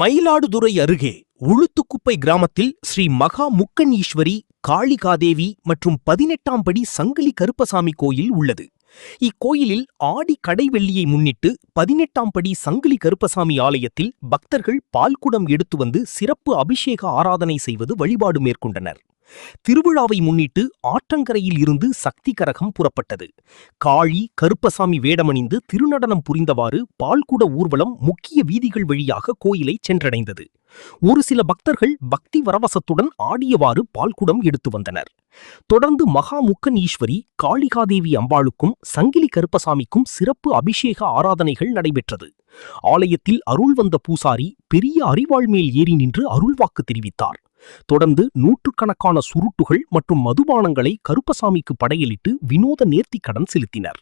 மயிலாடுதுறை அருகே உளுத்துக்குப்பை கிராமத்தில் ஸ்ரீ மகா முக்கன் ஈஸ்வரி, காளிகாதேவி மற்றும் 18ஆம் படி சங்கிலி கருப்பசாமி கோயில் உள்ளது. இக்கோயிலில் ஆடி கடைவெள்ளியை முன்னிட்டு 18ஆம் படி சங்கிலி கருப்பசாமி ஆலயத்தில் பக்தர்கள் பால்குடம் எடுத்து வந்து சிறப்பு அபிஷேக ஆராதனை செய்வது வழிபாடு மேற்கொண்டனர். திருவிழாவை முன்னிட்டு ஆற்றங்கரையில் இருந்து சக்தி கரகம் புறப்பட்டது. காளி, கருப்பசாமி வேடமணிந்து திருநடனம் புரிந்தவாறு பால்குட ஊர்வலம் முக்கிய வீதிகள் வழியாக கோயிலை சென்றடைந்தது. ஒரு சில பக்தர்கள் பக்தி வரவசத்துடன் ஆடியவாறு பால்குடம் எடுத்து வந்தனர். தொடர்ந்து மகா முக்கன் ஈஸ்வரி, காளிகாதேவி அம்பாளுக்கும் சங்கிலி கருப்பசாமிக்கும் சிறப்பு அபிஷேக ஆராதனைகள் நடைபெற்றது. ஆலயத்தில் அருள் வந்த பூசாரி பெரிய அரிவாள் மேல் ஏறி நின்று அருள்வாக்கு தெரிவித்தார். தொடர்ந்து நூற்றுக்கணக்கான சுருட்டுகள் மற்றும் மதுபானங்களை கருப்பசாமிக்கு படையலிட்டு வினோத நேர்த்திக்கடன் செலுத்தினர்.